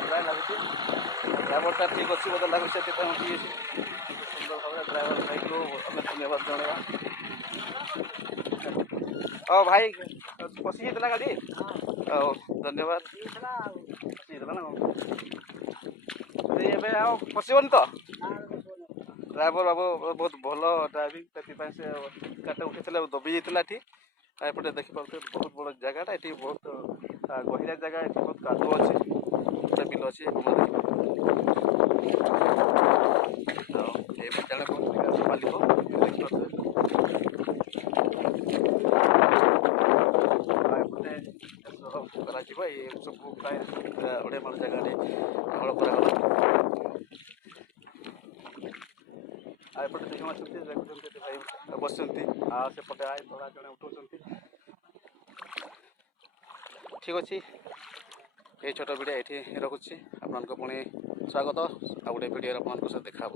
ପ୍ରାୟ ଲାଗୁଛି ଡ୍ରାଇଭରଟା ଠିକ୍ ଅଛି ବୋଧେ ଲାଗୁଛି ସେଥିପାଇଁ ଉଠିଯାଇଛି ସୁନ୍ଦର ଭାବରେ ଡ୍ରାଇଭର ଭାଇକୁ ଆମେ ଧନ୍ୟବାଦ ଜଣାଇବା। ହଁ ଭାଇ ପଶି ଯାଇଥିଲା ଗାଡ଼ି ହଉ ଧନ୍ୟବାଦ ପଶିଯାଇଥିଲା ନା ଏବେ ଆଉ ପଶିବନି ତ ଡ୍ରାଇଭର ବାବୁ ବହୁତ ଭଲ ଡ୍ରାଇଭିଂ ସେଥିପାଇଁ ସେ ଗାଡ଼ିଟା ଉଠିଥିଲା ଦବି ଯାଇଥିଲା ଏଠି ଏପଟେ ଦେଖିପାରୁଥିବେ ବହୁତ ବଡ଼ ଜାଗାଟା ଏଠି ବହୁତ ଗହିରିଆ ଜାଗା ଏଠି ବହୁତ କାଦୁଅ ଅଛି ଗୋଟେ ବିଲ ଅଛି ଆଉ ଏ ବିଦ୍ୟାଳୟ ମାଲିକ ଦେଖିପାରୁଥିବେ ଏପଟେ କରାଯିବ ଏ ସବୁ ପ୍ରାୟ ଓଡ଼ିଆ ମାଳ ଜାଗାରେ ହଳ କରାଗଲା ଆଉ ଏପଟେ ଦେଖିପାରୁଛନ୍ତି ଦେଖୁଛନ୍ତି ଏଠି ଭାଇ ବସୁଛନ୍ତି ଆଉ ସେପଟେ ଆଇ ଧଳା ଜଣେ ଉଠାଉଛନ୍ତି। ଠିକ୍ ଅଛି এই ছোট ভিডিଓ ଏଇଠି ରଖୁଛି ଆପଣଙ୍କୁ ପୁଣି ସ୍ୱାଗତ ଆଉ ଗୋଟେ ଭିଡ଼ିଓରେ ଆପଣଙ୍କ ସହିତ ଦେଖା ହେବ।